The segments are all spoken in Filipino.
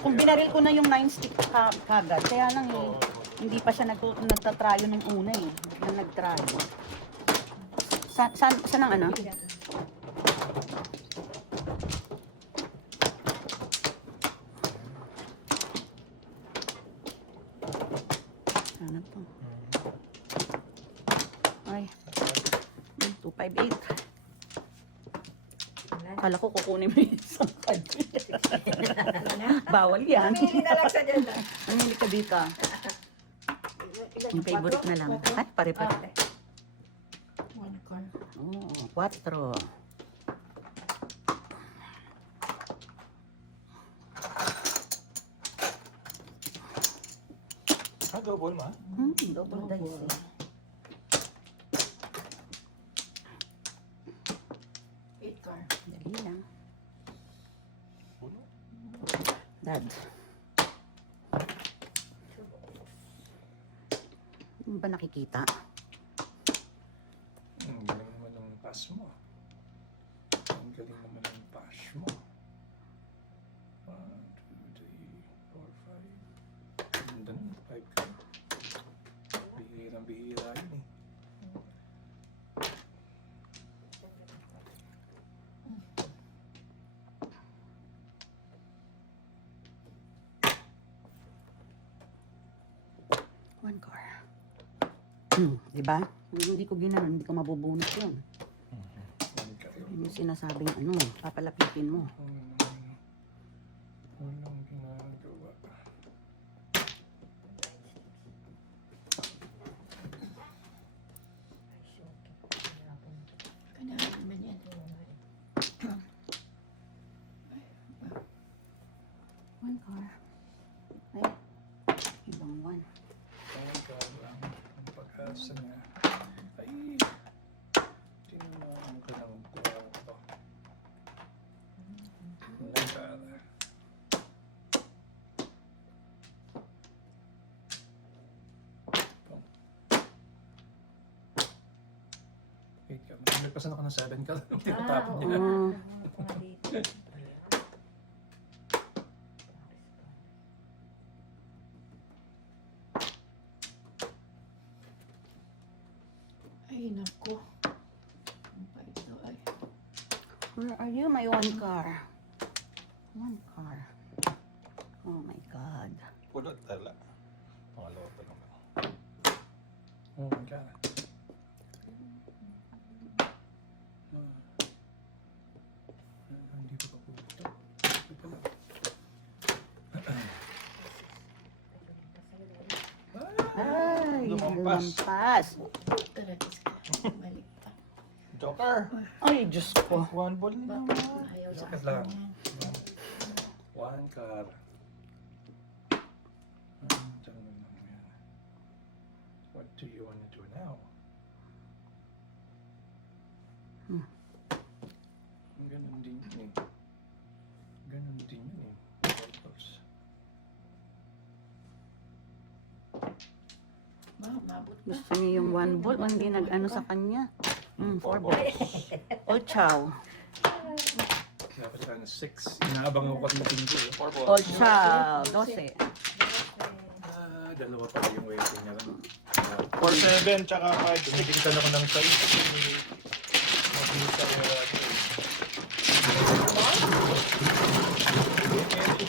kung binaril ko na yung 9 stick kagad, kaya lang eh, hindi pa siya nagtatryo nung una eh, nang nagtryo. Saan ang ano? Ano to? Ay, 258. Kala ko kukunin mo yung isang card. Bawal yan. Pili na lang sa dyan. Mamili ka dito. Yung favorite na lang. At pare-pare. One card. Oo, 4. Double ma? Double dice eh. Eight card. Dali lang. Uno? Dad. Ano ba nakikita? Ang galing naman ng pass mo. Ang galing naman ng pass mo. 1, 2, 3, 4, 5. Ganda nun, 5 ka. Bihirang-bihira yun eh. One car. Diba? Hindi ko ginanon, hindi ko mabubunot yun. One ka yun. Yung sinasabing ano, papalapitin mo. Walang ginagawa. Kailangan naman yan. One car. Ay, ibang one. Ikaw lang ang pag-asa niya. Ay! Tinamaan ka ng kwarto. Nagkara. Wait ka. May pasan ako ng 7 ka lang. Tinatapon niya. Ay, naku. Ano pa ito ay? Where are you, my one car? One car. Oh my God. Pulot tala. Pangalawa pa naman. Nagkara. Hindi ko pa pulito. Ito pala. Ay, Lumampas. lumampas. Taratis ka. Balik pa. Joker! Ay, Diyos ko. One ball na naman. Ayaw sa Joker akin lang. yan. One car. Tanong lang yan. What do you want to do now? Ganun din yun eh. Ganun din yun eh. Purples. Mabot na. Gusto niya yung one ball, hindi nag-ano sa kanya. 4 balls. All chow. Dapat sana 6. Inaabang ako kasi yung ko eh. 4 balls. All chow. 12. Dalawa pa yung waiting niya. 4-7 tsaka 5. Tinitigtan ako ng size kasi makita ko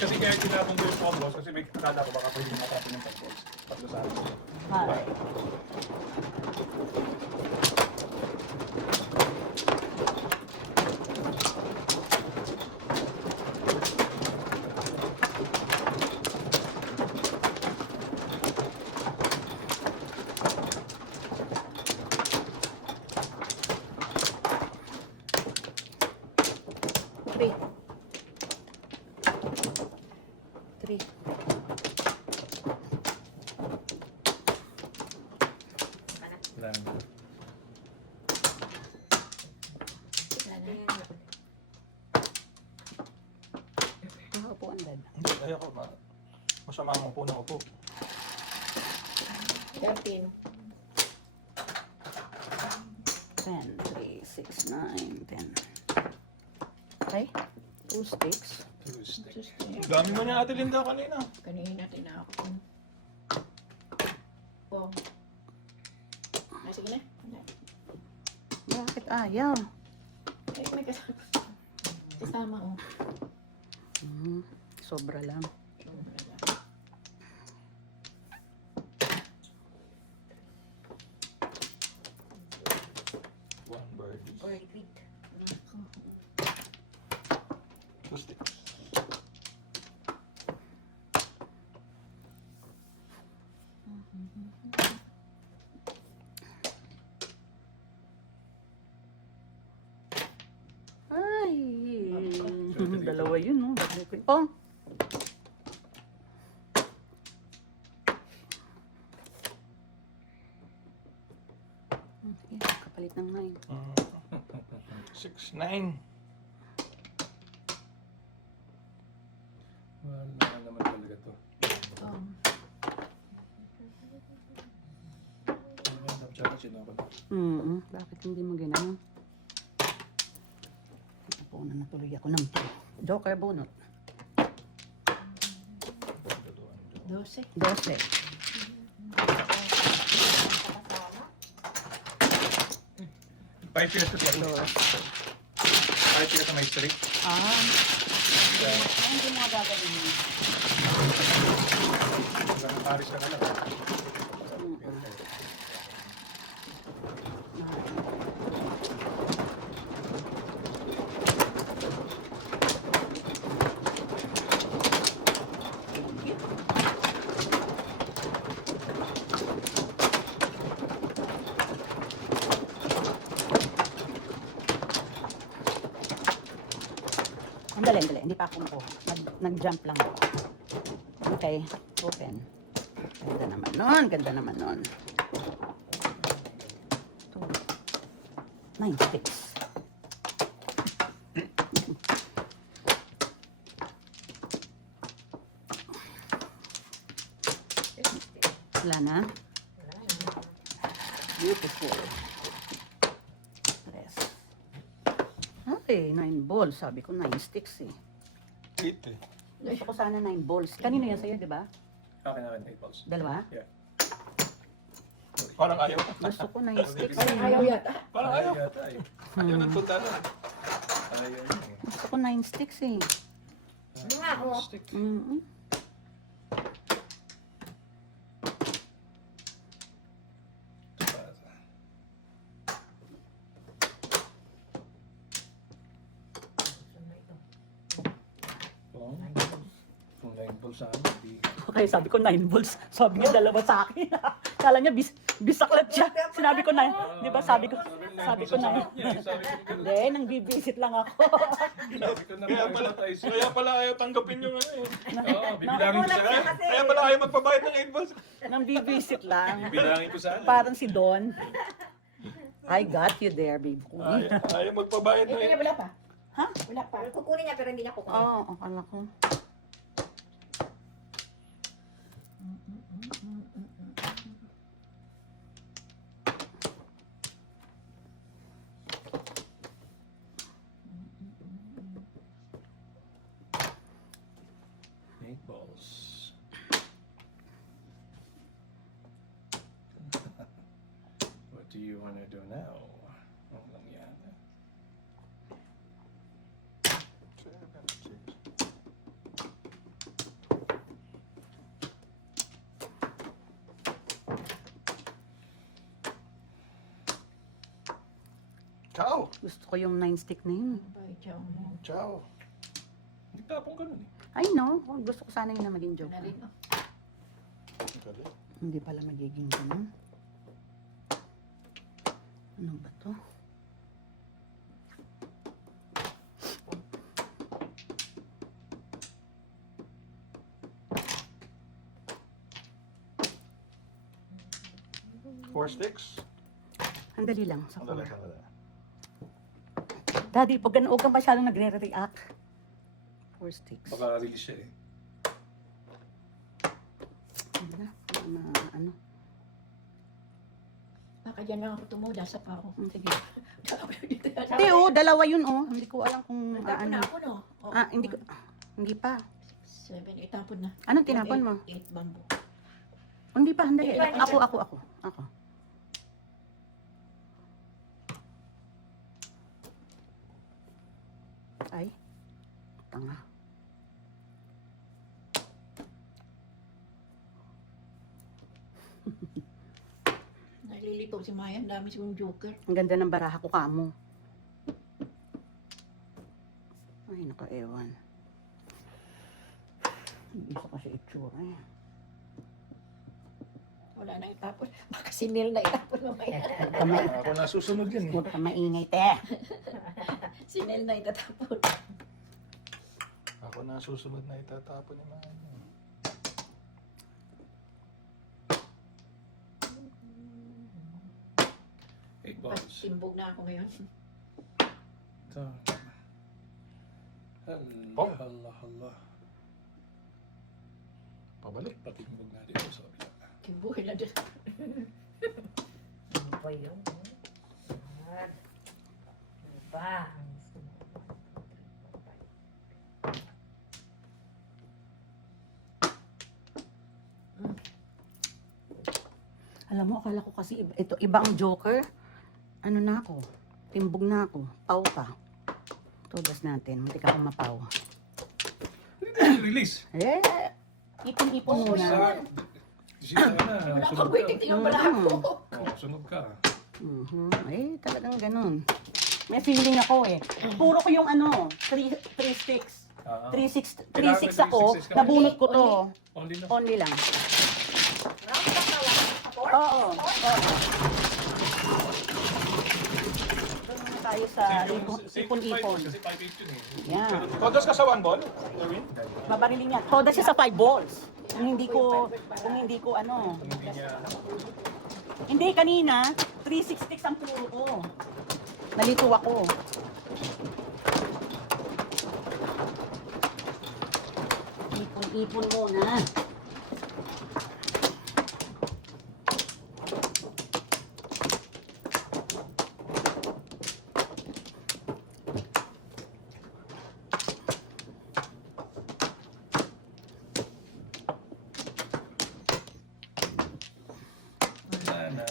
kasi kaya tinapon ko yung 4 balls kasi may akala ko baka pwede matapon yung 5 balls. Patlo sa akin. Hi. Three. Lang. Nakaupuan, Dad. Hindi, ayoko. Masama ang upo ng upo. 13. 10, 3, 6, 9, 10. Okay? 2 sticks. 2 Two stick. Dami mo na Ate Linda kanina. Kanina tinakon. Oh. Ah, sige na. Bakit ayaw? Ay, may kasama. Kasama, oh. Sobra lang. One birdie. Or repeat. Two sticks. Ay, dalawa yun, no? Oh, okay, kapalit ng 9. 6, 9. Wala naman talaga to. Maganda tsaka sinakot. Bakit hindi mo ginawa? Napunan na tuloy ako ng Joker bunot. 12. 12. Five years to go. 5 years na may streak. Hindi mo gagawin yun. Hanggang Paris ka na lang. Andali. Hindi pa ako po. Nag-jump lang ako. Okay, open. Ganda naman nun. 9 sticks. Wala na? Beautiful. Rest. Okay, 9 balls. Sabi ko 9 sticks eh. 8 eh. Gusto ko sana 9 balls. Kanino yan sa'yo, di ba? Akin 8 balls. Dalawa? Yeah. Parang ayaw. Gusto ko 9 sticks. Ayaw yata. Parang ayaw. Yata eh. Ayaw nagpunta na. Ayaw yun eh. Gusto ko 9 sticks eh. Stick. Kung 9 balls sa amin, di... Okay, sabi ko 9 balls. Sabi niya dalawa sa akin. Kala niya bisaklat siya. Sinabi ko 9. Di ba sabi ko 9. Sabi ko Hindi, nang bibisit lang ako. Sabi ko na Kaya Paris pala, na tayo kaya pala ayaw tanggapin yung ano eh. Oo, bibilangin ko sa akin. Kaya pala ayaw magpabayad ng 8 balls. Nang bibisit lang. Bibilangin ko sa akin. Parang si Don. I got you there, babe. Ayaw magpabayad ng Eh, wala pa. Ha? Wala pa. Kukunin niya pero hindi niya kukunin. Oo, akala ko. Balls. What do you want to do now? Ano lang yan? Ciao. Gusto ko yung 9 stick na yun. Ay, tiyaw mo. Ciao. Hindi tapong ganun eh. I know. Gusto ko sana yun na maging joke. Na rin, oh. Hindi pala magiging ganun. Ano ba to? Four sticks. Andali lang. Sa Sandali, floor. sandali. Daddy, pag huwag kang masyadong nagre-react. 4 sticks. Baka release siya eh. Ano? Baka dyan lang ako tumuda sa pao. Sige. Dito Hindi, dalawa yun, oh. Hindi ko alam kung Nagtapo ano. na ako, no? Oh, Hindi ko. Hindi pa. 7, itapon na. Anong tinapon mo? 8 bamboo. Hindi pa, hindi. Hindi pa, hindi Ako. Ay, tanga. Nalilito si Maya, ang dami sigong joker. Ang ganda ng baraha ko kamo. Ay, naka-ewan. Isa kasi itsura eh. Wala na itapon. Baka si Neil na itapon mamaya. Ako nasusunod yan eh. Huwag ka maingay, te. Si Neil na itatapon. Ako nasusunod na itatapon yung mga ano. Eight balls. Timbog na ako ngayon. Ito. Oh. Hala. Pabalik. Patimbog na dito sa kabila. Kimbuhin na din. Ano ba yun? Ano ba? Alam mo, akala ko kasi ito, iba ang joker. Ano na ako? Timbog na ako. Pau ka. Todas natin. Hindi ka akong mapaw. Release. Eh, ipon-ipon muna. Sisa ka na. Wala Sunog kang ka. waiting, tingnan pala ako. Oh, sunog ka. Ay, talagang ganun. May feeling ako eh. Puro ko yung ano, 3 sticks. 3-6 ako. Nabunot ko to. Only na. Only lang. Oo. Doon muna tayo sa ipon-ipon. Kasi 5-8 yun eh. Yan. Todos ka sa 1 ball, Erwin? Babarilin yan. Toda siya sa 5 balls. Kung hindi ko ano. Hindi niya. Hindi, kanina, 3-6 sticks ang puro ko. Nalito ako. Ipon-ipon muna. Sana.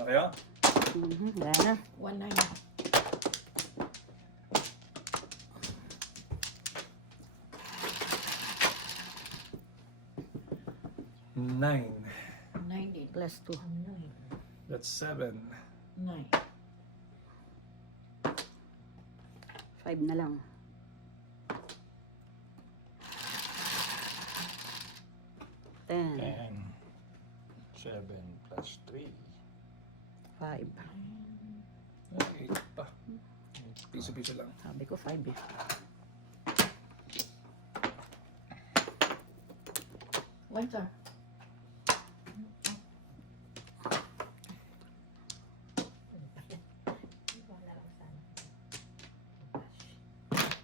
Okay ah? Wala na. 1-9. Nine. 9 din. Plus 2. That's 7. 9. 5 na lang. 10. 7 plus 3. 5. 8 pa. Piso-piso lang. Sabi ko 5 eh. One sir.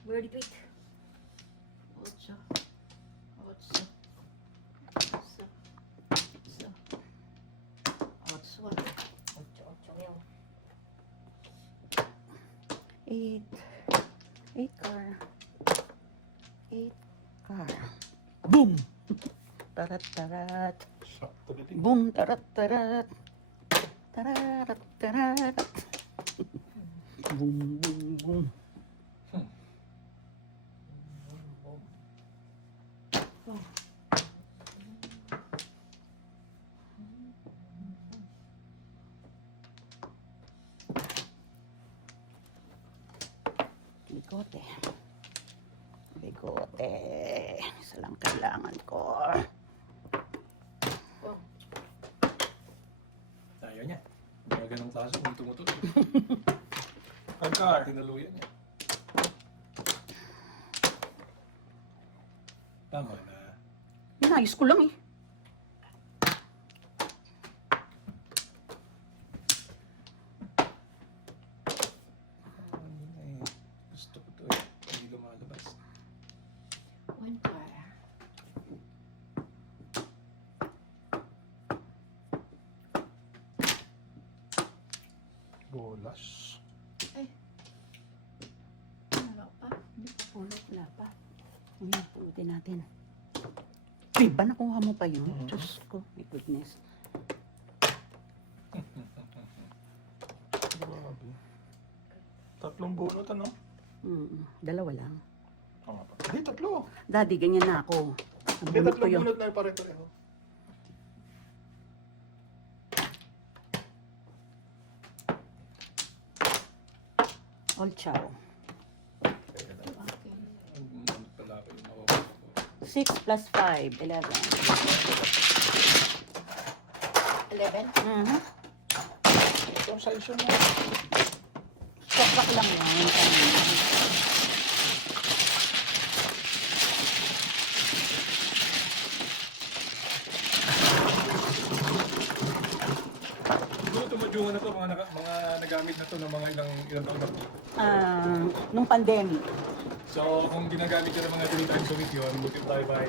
Birdie pick. 8. 8. 8 car. 8 car. Boom! Tarat tarat. Sakto dito. Boom! Tarat tarat. Tararat tarat. Boom! Boom! Boom! Bigote. Bigote. Isa lang kailangan ko. Ayaw niya. Mga ganong klase kung tumutulog. Pagkar. Tinaluyan niya. Tama na. Inayos ko lang eh. Gusto ko to eh. Hindi lumalabas. One car. Bola. plus. Wala pa. Pulot, wala pa. Ngayon, pulutin natin. Ay, ba nakuha mo pa yun? Diyos ko, my goodness. Grabe. Tatlong bunot, ano? Dalawa lang. Tama pa. Hindi, tatlo. Daddy, ganyan na ako. Hindi, Nabunot ko tatlong yung... bunot na pare-pareho. All chow. Okay. Bunot pala ako yung makuha ko. 6 plus 5, 11. 11? Mhm. Ito ang size yun mo. Stop lang yan. Siguro tumudyungan na to, mga nagamit na to ng mga ilang taon na to. Nung pandemic. So, kung ginagamit nyo ng mga 3 times a week yun, multiply by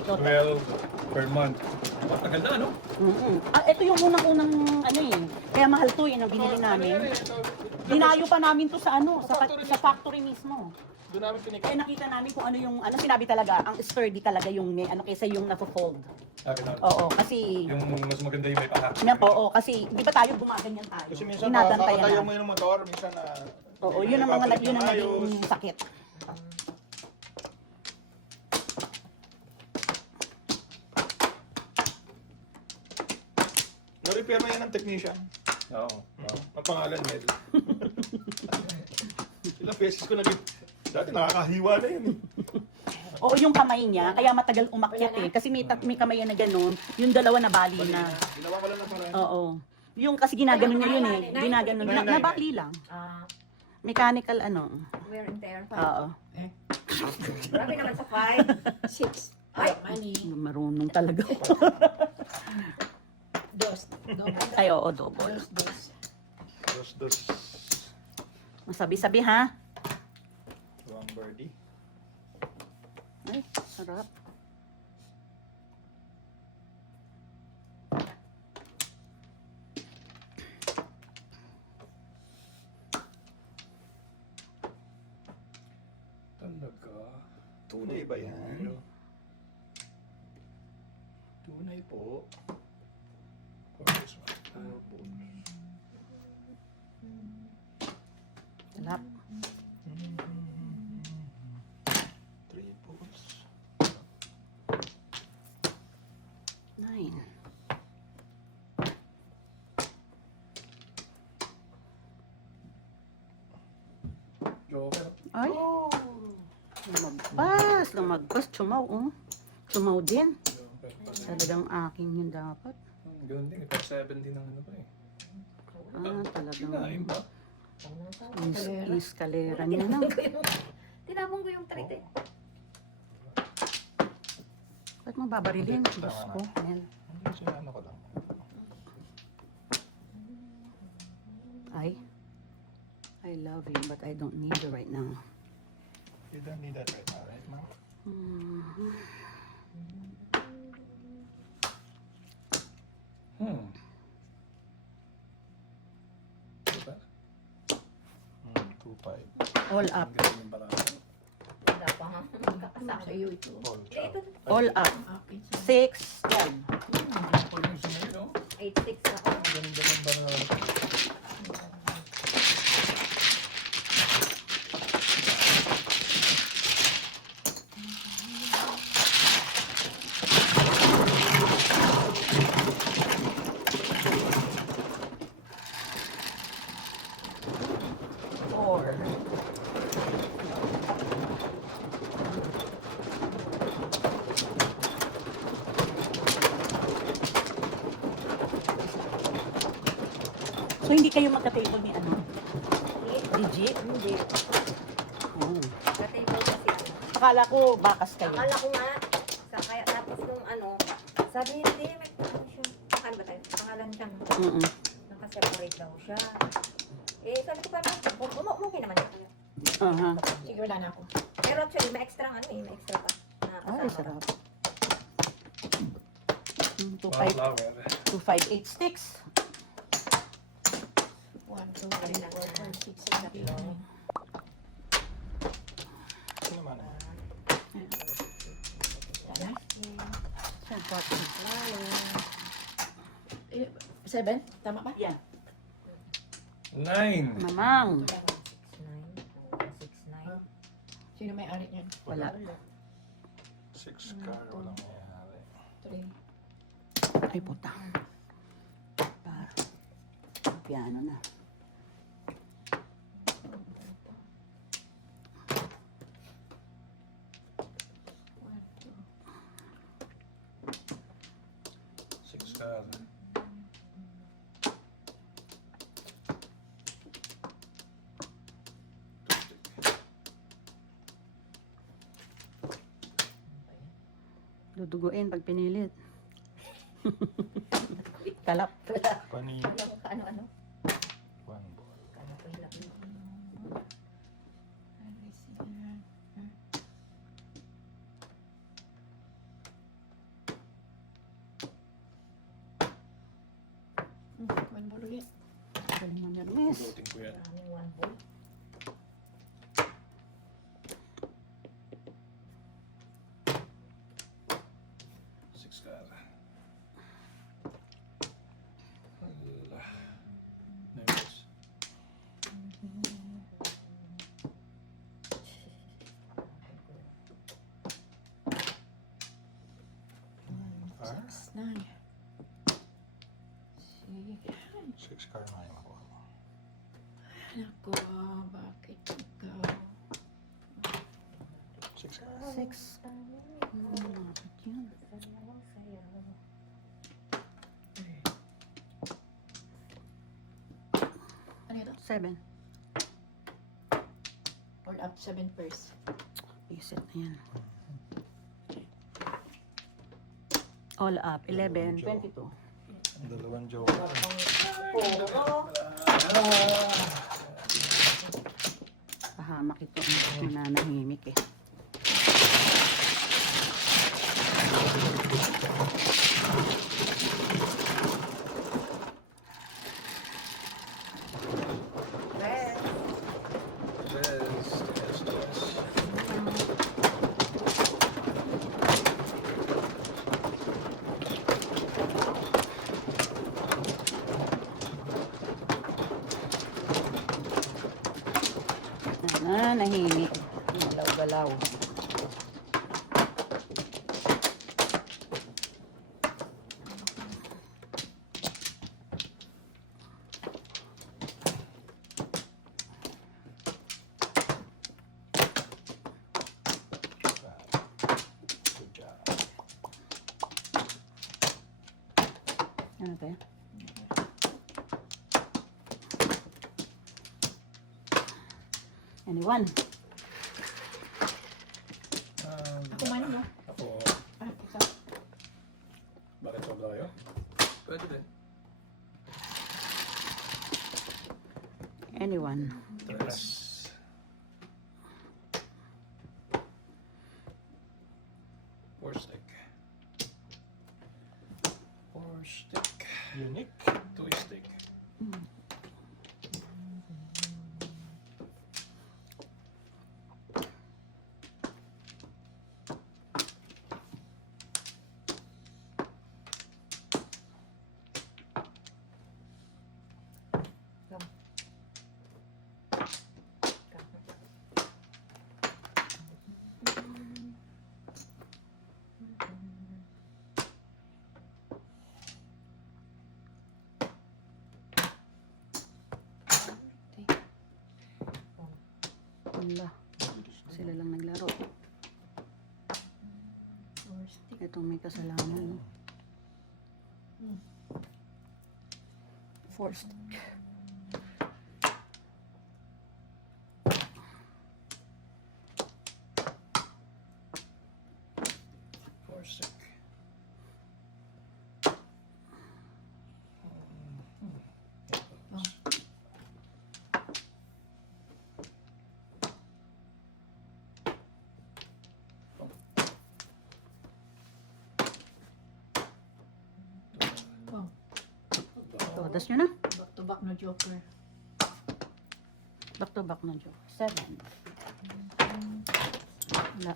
Total. 12 per month. Matagal na, no? Ito yung unang-unang ano eh. Kaya mahal to eh, nang binili namin. Dinayo pa namin to sa ano, sa factory mismo. Doon namin pinikap. Kaya nakita namin kung ano yung, ano sinabi talaga, ang sturdy talaga yung may ano kaysa yung nafo-fold. Oo, kasi, Yung mas maganda yung may pahak. oo, kasi di ba tayo gumaganyan tayo? Kasi minsan Tinatantayan kakatayo na. mo yung motor, minsan na... Oo, yun ang mga yun ang Ayos. naging sakit. Na-repair na yan ng technician. Oo. Ang pangalan, Mel. Ilang beses ko naging... Dati nakakahiwa na yun eh. Oo, yung kamay niya, kaya matagal umakyat eh. Kasi may kamay na ganun, yung dalawa na bali na. Ginawa ko lang ng paraan. Oo. Yung kasi ginaganon niya yun eh. Ginaganon. Nabakli lang. Mechanical ano. Wear and tear. Oo. Grabe naman sa 5. 6. Ay! Money. Marunong talaga. Dos. Double. Ay, oo, double. Dos. Dos. Masabi-sabi ha? One birdie. Ay, sarap. Talaga. Tunay ba yan? Tunay po. Focus mo. Sarap. Triples. 9. Joker. Ay, Oh! lumagpas, chumaw, oh. Chumaw din. Talagang akin yun dapat. Ganun din, top 7 din ang ano pa eh. Talagang Sinain ba? escalera niya na. Tinapon ko yung trait eh. Ba't mo babarilin? Diyos ko, Mel. Hindi, sinano ko lang. I love you, but I don't need you right now. You don't need that right now, right, ma'am? Diba? 2-5. All up. Ang galing yung barato. Wala pa ha. Sa iyo ito. All Eh, ito, All up. Akin sa 6, 12. Pag yung sumayo, no? 8-6 ako. Ang ganda ng barato. So, hindi kayo magka-table ni ano? Legit? Hindi. Oh. Ka-table kasi ako. Akala ko bakas kayo. Akala ko nga, kaya tapos nung ano, sabi hindi, may ano siya. Ano ba tayo? Pangalan siya. Nakaseparate daw siya. Eh, sabi ko parang, okay naman yun. Aha. Sige, wala na ako. Pero actually, may extra ano eh, may extra pa. Na Ay, kasama. sarap. Wow, flower. 2, 5, 8 sticks. 1, 2, 3, 4, 5, 6, 7, 8, 9. Ito naman. Yan. Siya, 14. Eh, 7? Tama ba? Yan. 9. Mamang. 6, 9. Sino may ari niyan? Wala. 6 car. Walang mayayari. 3. Ay, puta. Par. Piano na. Six car. Duduguin pag pinilit. Kalap. Pani. Ano? 1 ball. Kano ko hilap mo? One ball ulit. Galing mo na, Hermes. Pulutin ko yan. Maraming 1 ball. Six car. Ala. Nervous. Car. 6, 9. Sige. 6 car na yung ako. Nako, bakit ikaw? 6 car. 6. Bakit yun? Ano ito? 7. All up 7 first. Iset na yan. All up. 11. 22. Dalawang joker. Pahamak ito. Mananahimik eh. Yes. Nananahimik. Galaw-galaw. Good job. Ano tayo? Anyone? Ako man, no? Ako. Ah, ikaw. Bakit sobra kayo? Pwede din. Anyone? Tres. Four stick. Four stick. Unique. Two stick. Wala. Sila lang naglaro. Itong may kasalanan. Forced. Four stick. Wow. Todas nyo na. Back to back no joker. Back to back na, Jo. 7.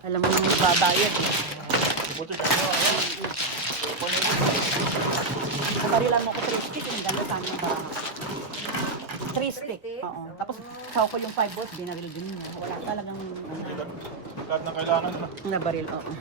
Alam mo naman magbabayad eh. Buti ka mo. Kabarilan mo ko 3 stick, yung ganda sana ng baraha. 3 stick. Oo. Tapos saw ko yung 5 balls, binaril din niya. Wala talagang Lahat na kailangan na. nabaril. Oo.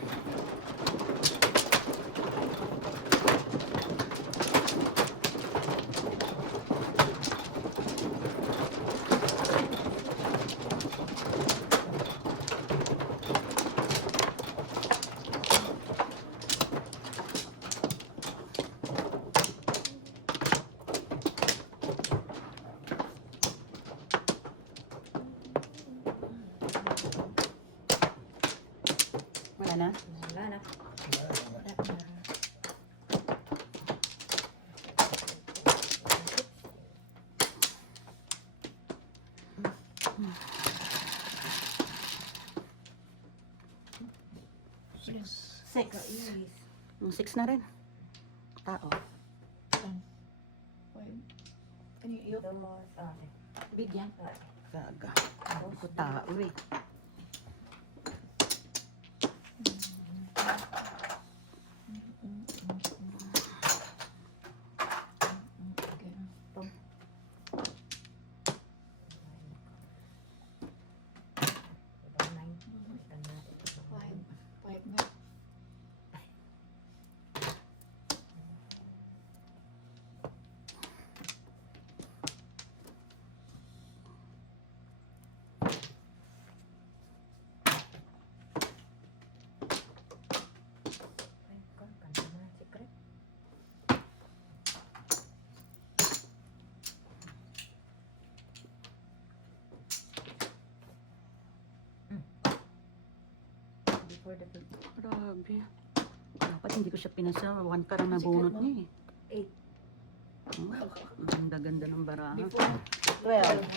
Wala na? Wala na. Six. 6. Yung 6 na rin. Tao. Ano yung The more, Bigyan. Gaga. Ako tao eh. Five nga. Secret. Before the big Grabe. Dapat hindi ko siya pinasa. 1 ka na nabunot niya eh. 8. Wow. Ang ganda-ganda ng baraha. Before. 12.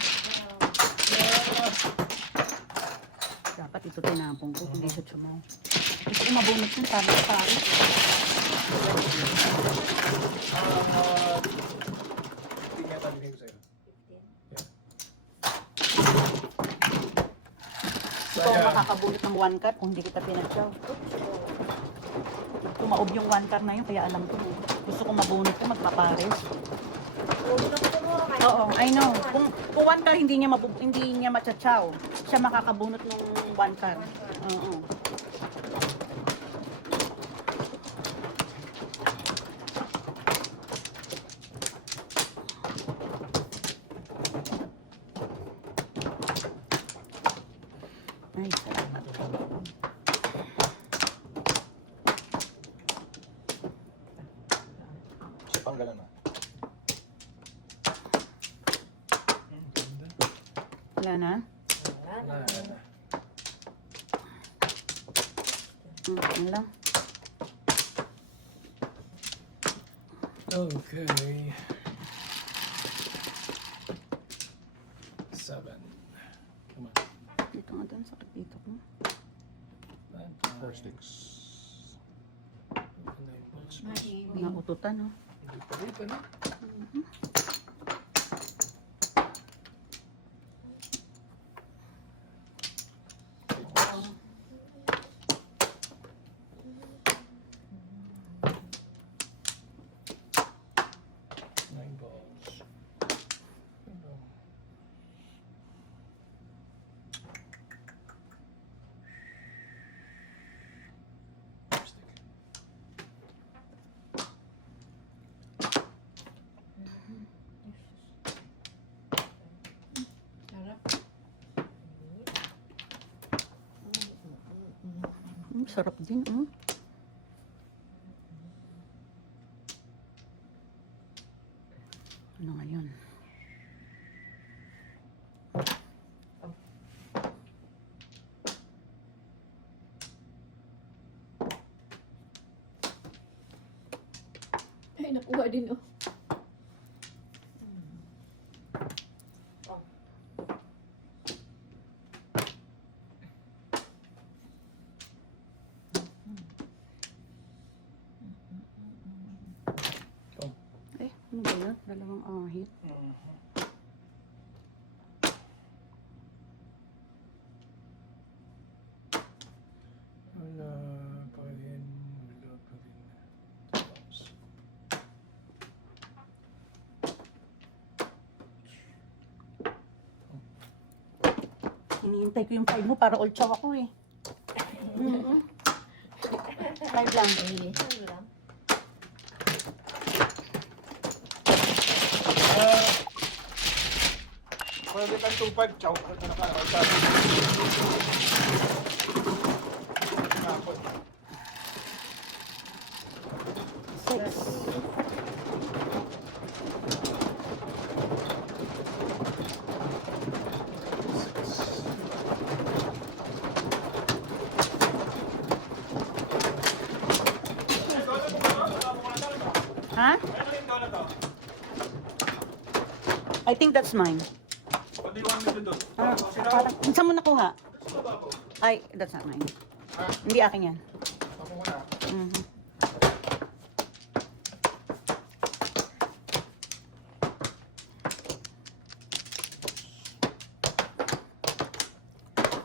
Dapat ito tinapong ko. Hindi siya chumaw. Gusto ko mabunot niya. Sabi ko pare. Hindi nga tabi ko sa'yo. 15. Ikaw ang makakabunot ng 1 card kung hindi kita pinatsaw. Tumaob yung 1 card na yun. Kaya alam ko. Gusto ko mabunot ko. Magpapares. Oo, I know. Kung 1 card hindi niya matsachaw, siya makakabunot ng 1 card. Oo. Ay, salamat. Siya pang ganun na. Wala na? Wala na. Ano lang? Okay. 7. Come on. Dito nga doon. Sakit dito ko. 4 sticks. Mahiming. Naututan, no? Hindi pa dito, no? Nine balls. Stick. Sarap. Sarap din, oh. Ano ngayon? Ay, nakuha din oh. Eh, ano ba yun? Dalawang ahit. Hinihintay ko yung 5 mo para all chow ako eh. 5 lang. Ano lang? Pwede kang 2.5, chow. Pwede na ka. Sabi. Kapon. 6. Ha? I think that's mine. What do you want me to do? Parang, saan mo nakuha? Ay, that's not mine. Hindi akin yan. Ako muna. Mhm.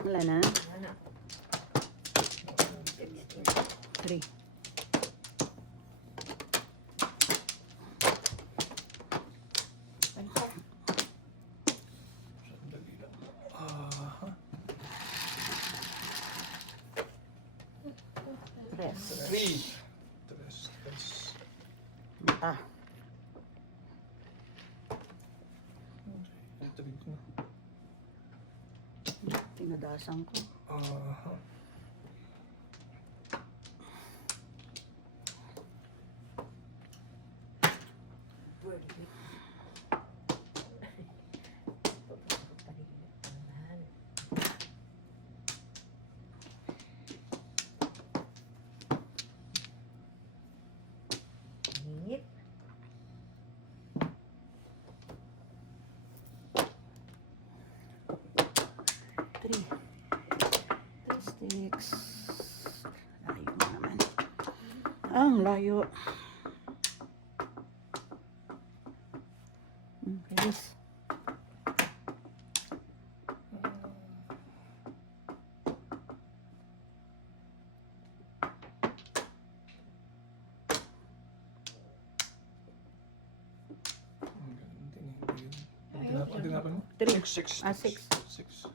Wala na. Ano? 3. Sandali lang. Aha. Press. 3. Tres. Ah. Entry ko. Tinadasan ko. Aha. Init. Three. 3 sticks. Layo mo naman. Ang layo. Bilis. Ang ganda hindi yun. Ang tinapan mo? 3. 6. Ah, 6. 6.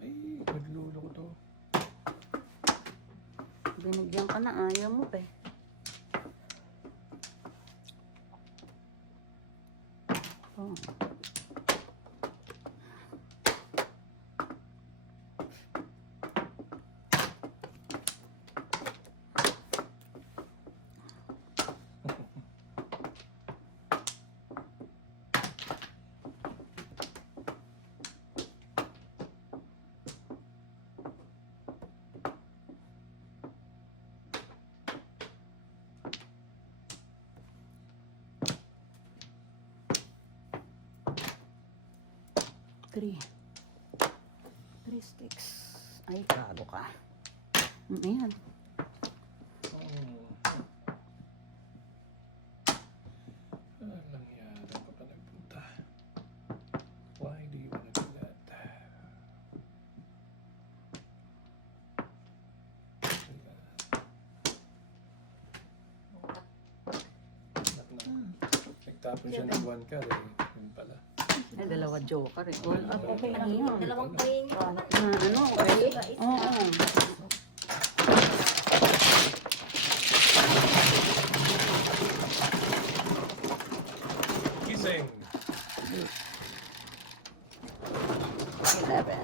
Ay, naglulo ko to. Binigyan ka na. Ayaw mo pa eh. Oh. Three. 3 sticks. Ay, bago ka. Ayan. Anong nangyari pa pa nagpunta? Why do you wanna do that? Nagtapon siya ng 1 card eh. Yun pala. Ay, dalawa joker eh. All up, okay lang yun. Dalawang pahingi naman. Ano, okay? Oo. Gising! 11.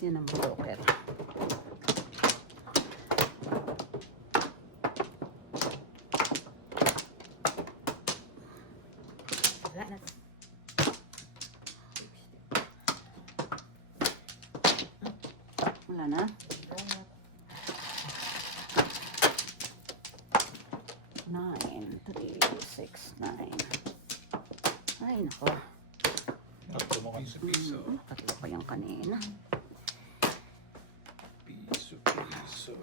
Yan ang broker. Wala na. Wala na. 9, 3, 6, 9. Ay, nako. Tatlo mo piso-piso. Tatlo pa yung kanina. Piso-piso.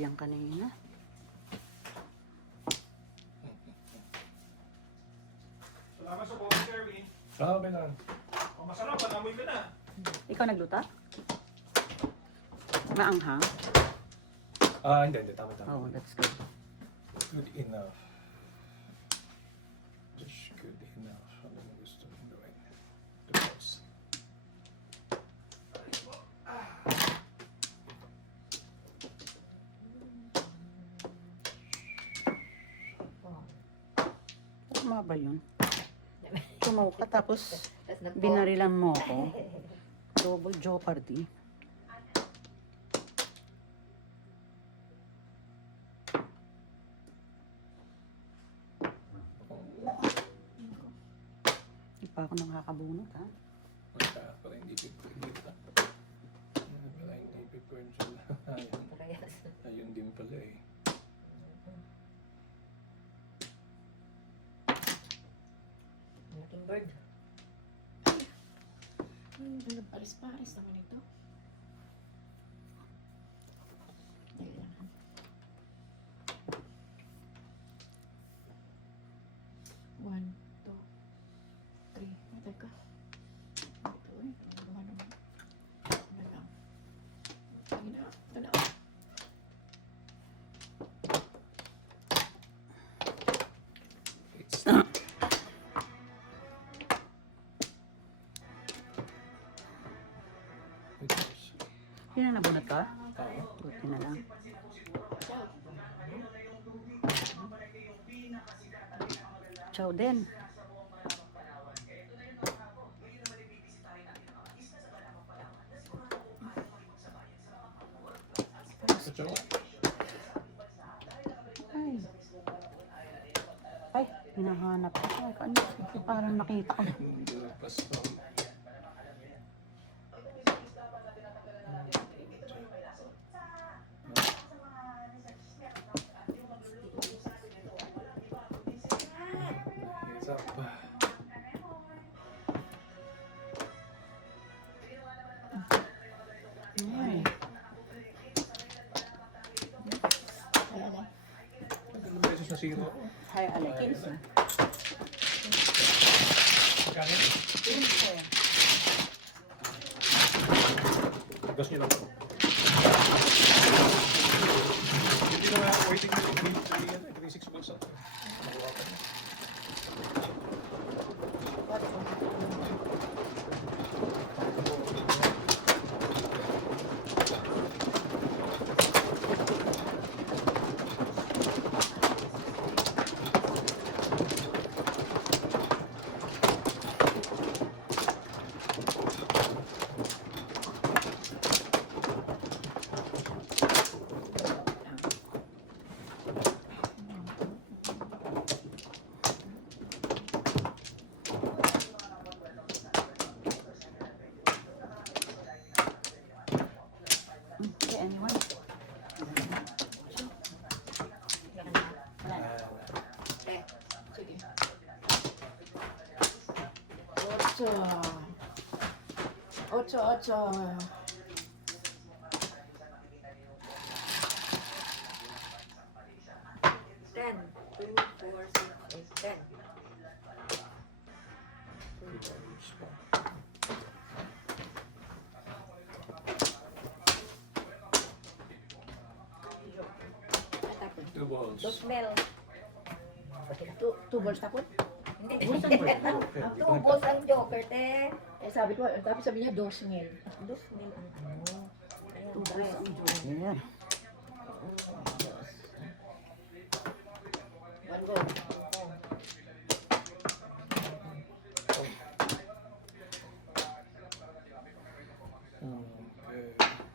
yan kanina. Salamat sa coffee, Kerwin. Okay lang. Oh, masarap, panamoy ka na. Ikaw nagluta? Maanghang? Hindi. Tama. Oh, that's good. Good enough. Just good enough. Ano mo gusto mong gawin? Tapos. Tama ba yun? Tumaw ka tapos Tapos nagpo. binarilan mo ako. Double jeopardy. Hindi pa ako nakakabunot, ha? Wala pala hindi pipwede. Wala hindi pipwede. Parehas. Ayun din pala eh. Malaking bird. Paris-paris naman ito. Kailangan. One, two, three. Matay ka. Ito eh. Gawa naman. Ano lang. Ayun na. Ito na. It's Yun na nabunot ka? Buti na lang. Ciao din. Ay. Ay, hinahanap ko. Ay, ano? Parang nakita ko. Pasto. Heads up. Ay. Ayan. Ilang beses na zero ako. Hay, alay, 15. Magkano? 15. Gas niyo lang. Hindi na nga, waiting na 3.6 volts ako. Nakuha ka na. Okay, anyone? Eh, Sige. Ocho. Ocho. 10. 2, 4, 6, 8, 10. Tapon. 2 balls. Dos mil. Two balls tapon? Hindi. Two balls ang joker, te. Eh sabi niya 2,000. Dos mil ang ano. Ayun, Tubos guys. ang joker. One go. Okay.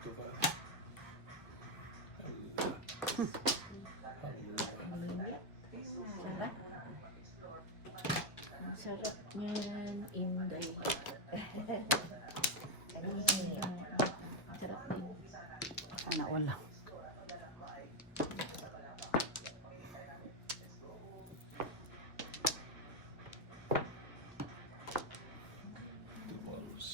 Diba? Saan ba? Ang sarap niyan, Inday. Sarap din. Sana wala. Two balls.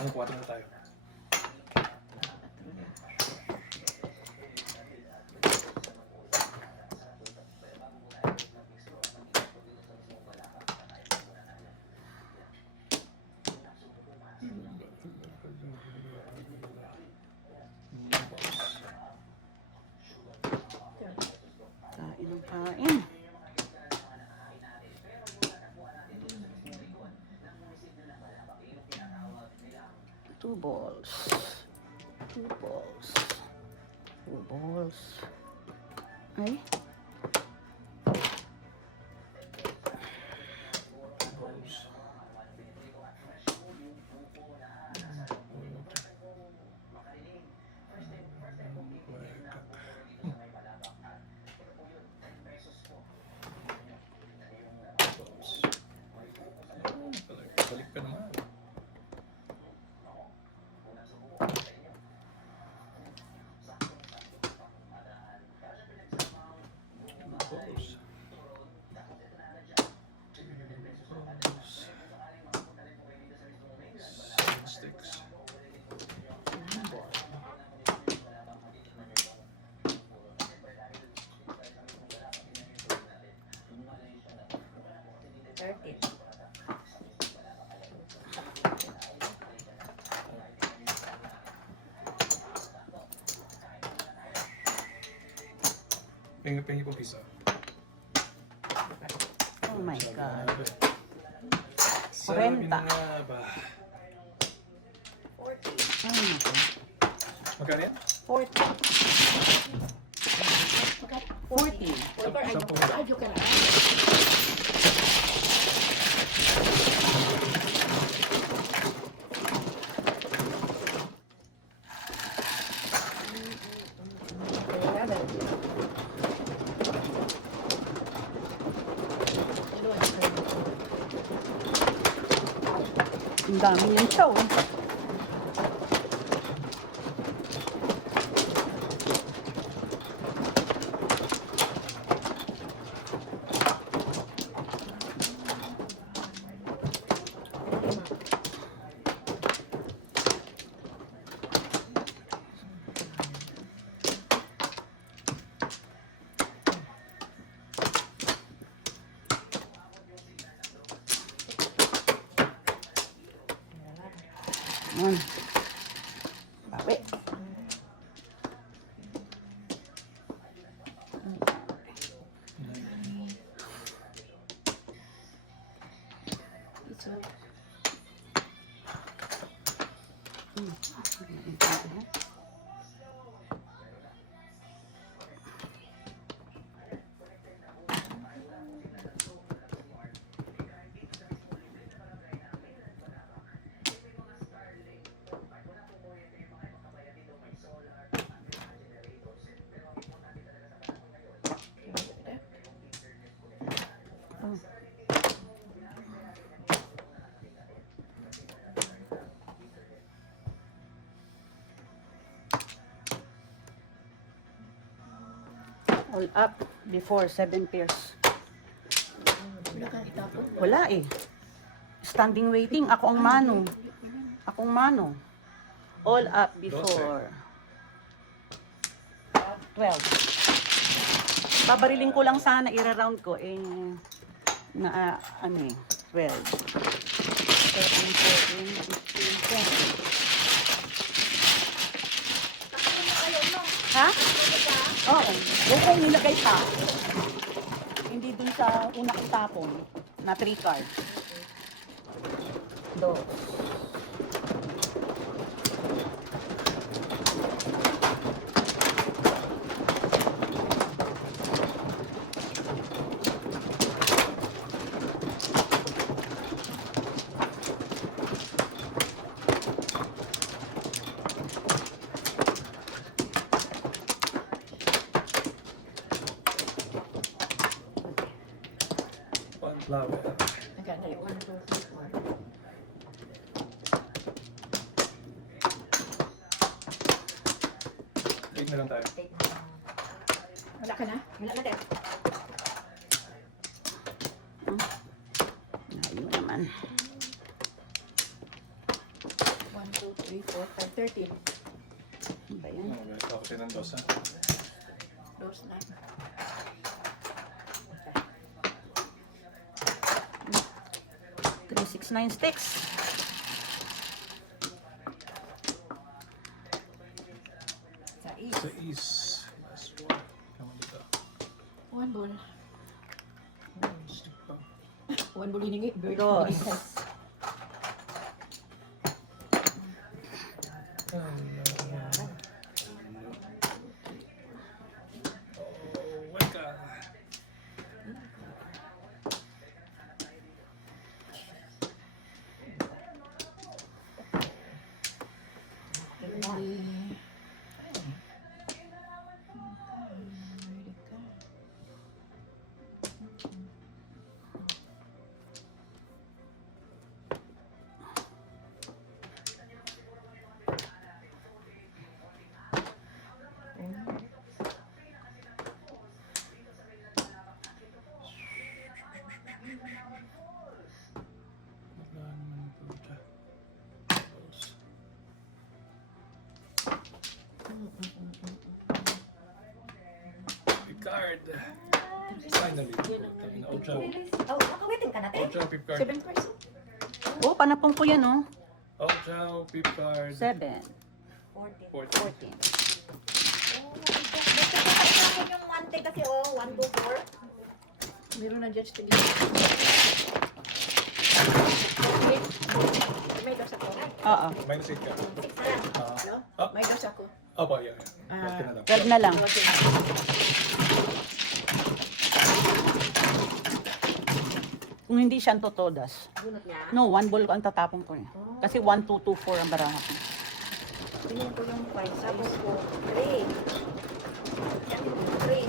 Ano, 4 na tayo. Kain ng kain. Two balls. Two balls. Two balls. Ay. Balik ka naman. Balls. Sticks. Thirty. Pengi po pisa. Oh my God. Sabi 40. na nga ba? 40. Ay, naku. Magkano yan? 40. 40. Sampung Ayun ka lang. Ang dami niyang show. Yan. Bawi. All up before 7 pairs. Wala kang itapon. Wala eh. Standing waiting. Ako ang mano. Akong mano. All up before 12. Babariling ko lang sana, ira-round ko. Eh, na, ano eh, 12. 13, 14, 15, 20. Ha? Oo. Huwag kong nilagay pa. Hindi dun sa una kong tapon na 3 card. Do. Flower. Nagkadali. 1, 2, 3, 4. Take na lang tayo. Wala ka na? Wala na tayo. Ayun naman. 1, 13. Ano ba yan? Ito kasi ng dos, ha? Dos na. Three, six, nine sticks. Sa is. Sa is. Last one. Come on, dito. One ball. Stick pa. One ball hiningi. Bird. Dos. Oh my God. Ready. Wala naman po siya. Dos. Picard. Finally. Ocho. Oh, nakawitin ka natin? Ocho, Picard. 7 person. Oh, panapong ko yan, oh. Ocho, Picard. 7, 14. 14. Oh, gusto ko kainin yung mante kasi 1, 2, 4. Meron na judge tigil. May dos ako. Oo. Minus 8 ka. 6 na lang. Ano? Ah. May dos ako. Opo, yeah. Ah, Pwede na lang. 12 na lang. Kung hindi siya ang totodas. Bunot niya. No, one ball ko ang tatapon ko. Kasi 1, 2, 2, 4 ang baraha ko. Tingin ko yung 5. Tapos po, 3. 3.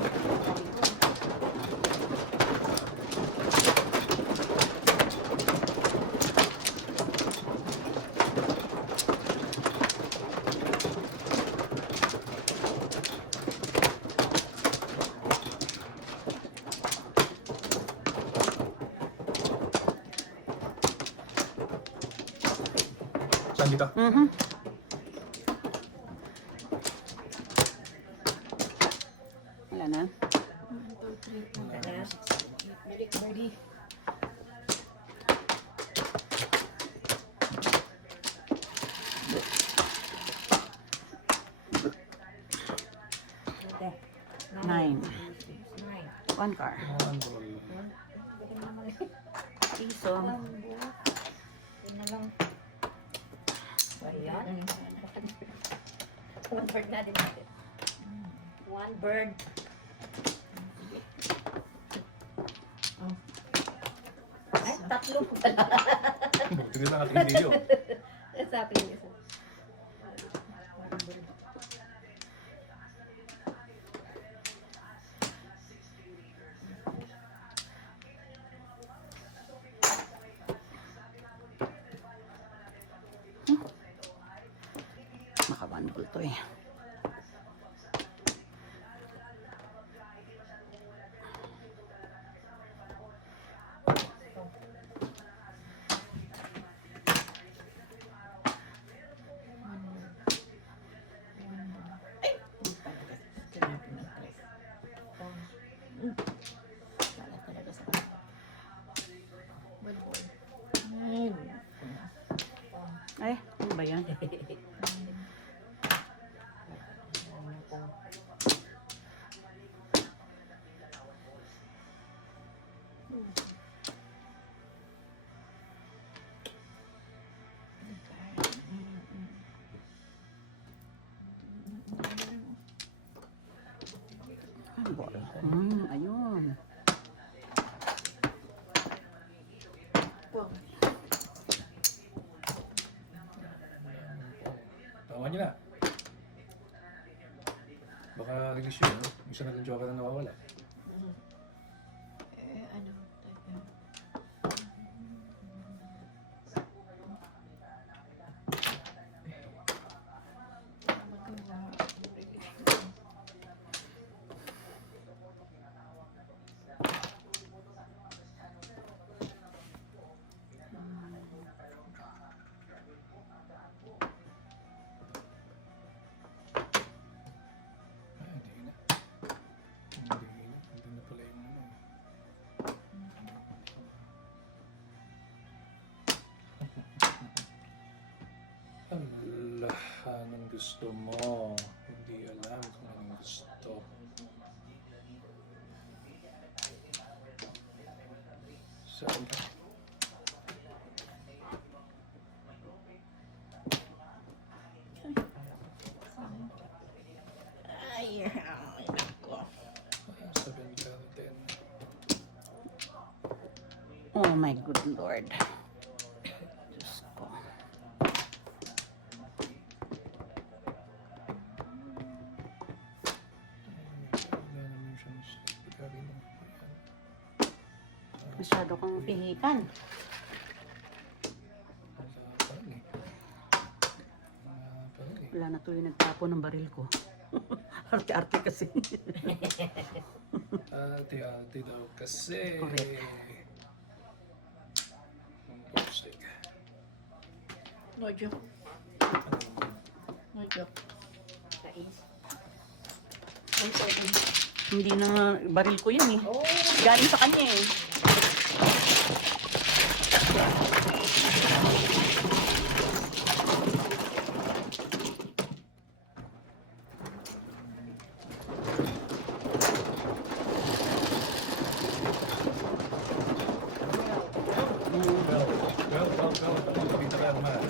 Saan dito? Mhm. Wala na. 1, 2, 3, 4. Bilik birdie. Ate. 9. 9. 1 car. One ball. Bigyan mo naman eh. Piso. Yun na lang. Ayan. One bird na din natin. One bird. Ay, tatlo po pala. Buti din ang ating video. Sabi niya. One bird. Maka one ball to eh. Wala talaga sa kanila. One ball. 9. Ay, ano ba yan? One ball. Ayun. Tawa niyo na. Baka nagis yun, no? Isa na ng joker na nawawala. Ano? gusto mo. Hindi alam kung anong gusto. Saan ka? Ay, ay, nako. 7 ka, 10. Oh my good Lord. Diyos ko. Wala naman siyang pagkabing ng Masyado kang pihikan. Wala na tuloy nagtapo ng baril ko. Arte-arte kasi. Ate daw kasi. Correct. Postig. No joke. No joke. Kais. Hindi na baril ko yan eh. Oh, Galing sa kanya eh. Well, Peter Herman.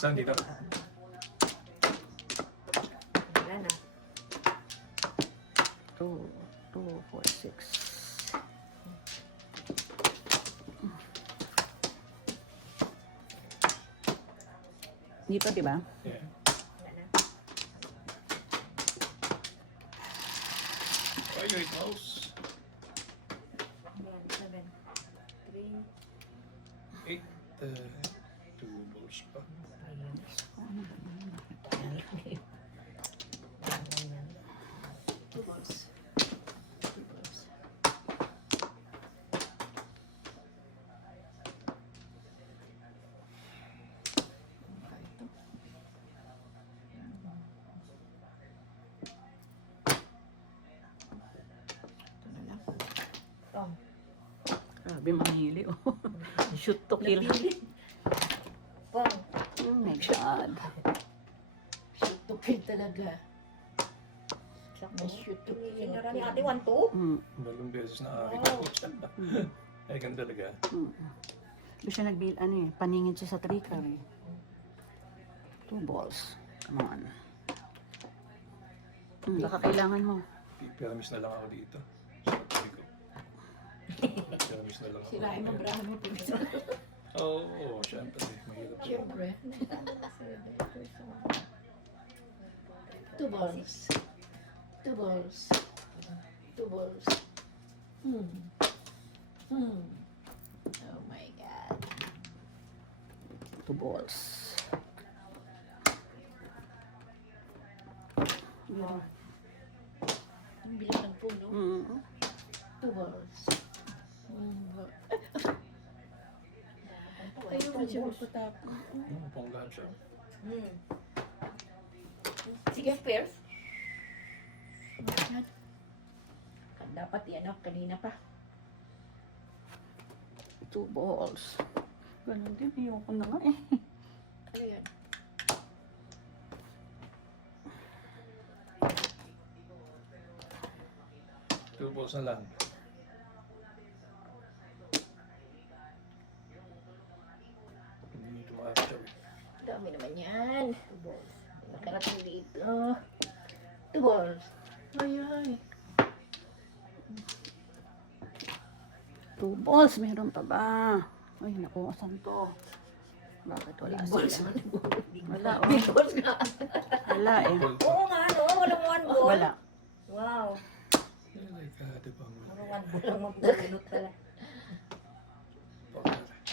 Saan dito? wala na. 2, 4, 6. Dito, di ba? Yeah. Wala na. Oh, you're close. Ayan, 7. 3. 8. 2 balls pa. Two balls. Two balls. Okay, ito. Ito na lang. Tom. Grabe, manghili oh. Shoot to kill. Pong. Oh my God. Shoot to kill talaga. Sakto. Shoot to kill. Sinara ni ate 1-2. Mm. Balong beses na nakakita ko siya. Ay, ganda talaga. Mm. Doon siya ano eh, paningin siya sa trika eh. 2 balls. Come on. Baka kailangan mo. Pipiramis na lang ako dito. Sa tabi ko. Pipiramis na lang ako. Sirain mo braha mo. Oo, syempre. Mahirap yun. Siyempre. Two balls. Two balls. Two balls. Oh my God. 2 balls. Yeah. Ang bilis ng puno. Mm. Two balls. Ayun mo siya magpatapon. Panggaan siya. Sige, Pierce. Yan. Dapat yan ako kanina pa. 2 balls. Ganun din, ayoko na nga eh. Ano yan? Two balls na lang. Hindi tumakas siya. Dami naman yan. Two balls. Nakarating dito. Two balls. Ay, ay. 2 balls, meron pa ba? Ay, naku, saan to? Bakit wala Balls. sila? Wala, Big oh. balls nga. Wala eh. Oo nga, no? Walang 1 ball. Wala. Wow. Delikado bang Walang 1 ball lang magbulunot pala.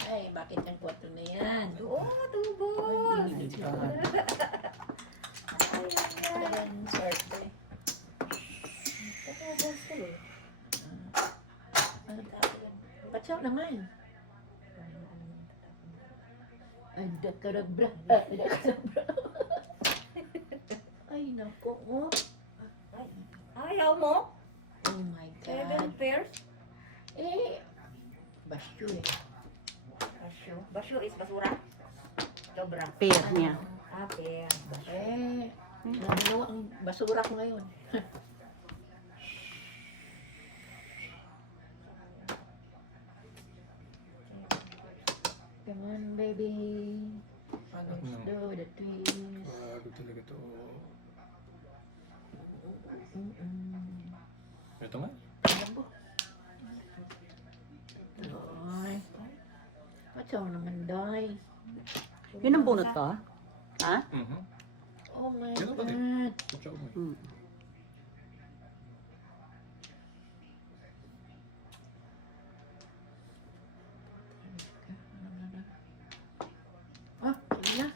Ay, bakit ang kwarto na yan? Oo, 2 balls. Talagang swerte. 2 balls tuloy. Ba't siya naman? Ang dakarabra. Ay, naku. Oh. Ayaw mo? Oh my 7 God. pairs? Eh, basyo eh. Basyo. Basyo is basura. Sobra. Pair niya. Ah, pair. Eh, nagalawa ang basura ko ngayon. Come on, baby. Let's do the twist. Bago talaga to. Ito nga. Ay. Matsaw naman, day. Yun ang bunot ko? Ha? Oh my Yan ang pati. God. Kutsa mo. Mm. Ah, sige na.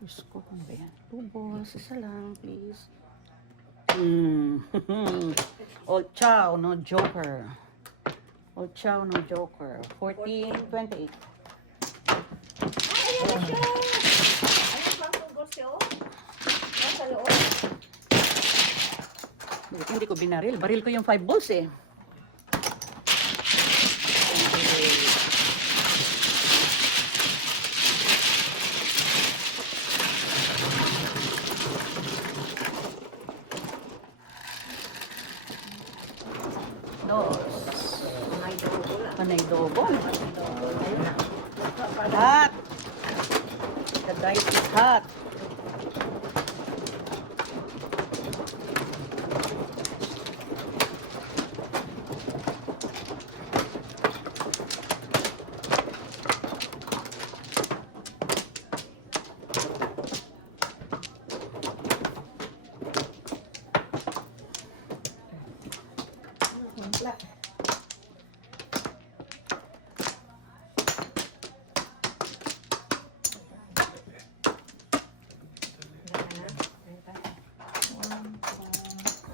Diyos ko, ano ba yan? 2 balls, isa lang, please. Mm. Old chow, no joker. Old chow, no joker. 14, 28. Ay, ayan na siya! Ayun ba ang gosyo? Nasa loob. Hindi ko binaril. Baril ko yung 5 balls eh. Dos. May dugo lang. Panay double. Hot. The dice is hot.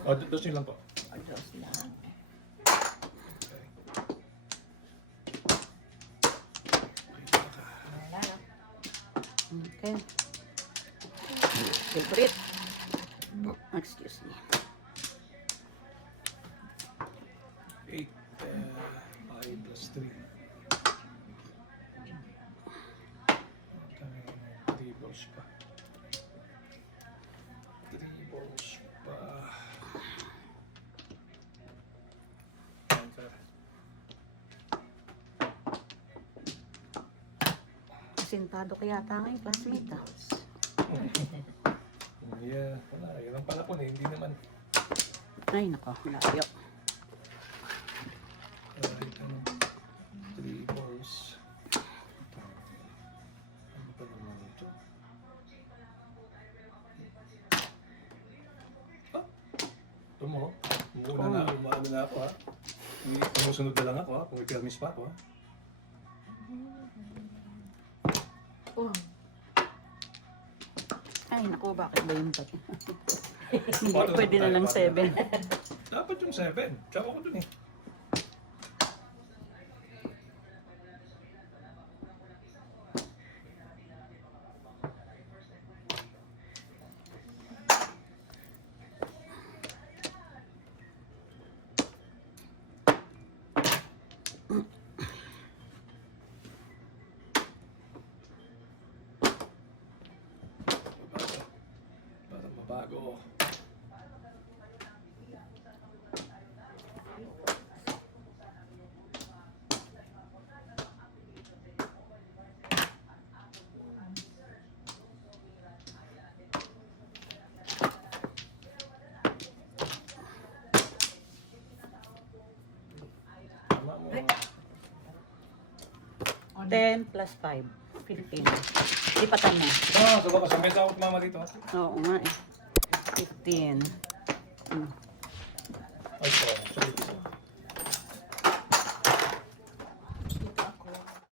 Oh, dosin lang po. Diyos lang. Wala na. Okay. Favorite. Excuse me. 8, 5 plus 3. 3 balls pa. 3 balls pa. Ayan, sir. Sintado kaya yata nga yung classmate ah. Yeah, wala. Yan ang pala po na. Hindi naman. Ay nako, layo. Right, 3 balls. Ano pa naman ito? Ah! Ito mo. Umuuna na ako ha. Sumusunod na lang ako ha. Kung i-permis pa ako ha. Oh, Ay nako, bakit ba yung pati? Hindi, pwede na lang 7. Dapat yung 7. Tsaka ko dun eh. Para mabago. Tama mo. 10 plus 5. 15. Lipatan mo. Ah, so baka sa mesa ako mama dito. Oo nga eh. 15. Ay, sorry. Sorry.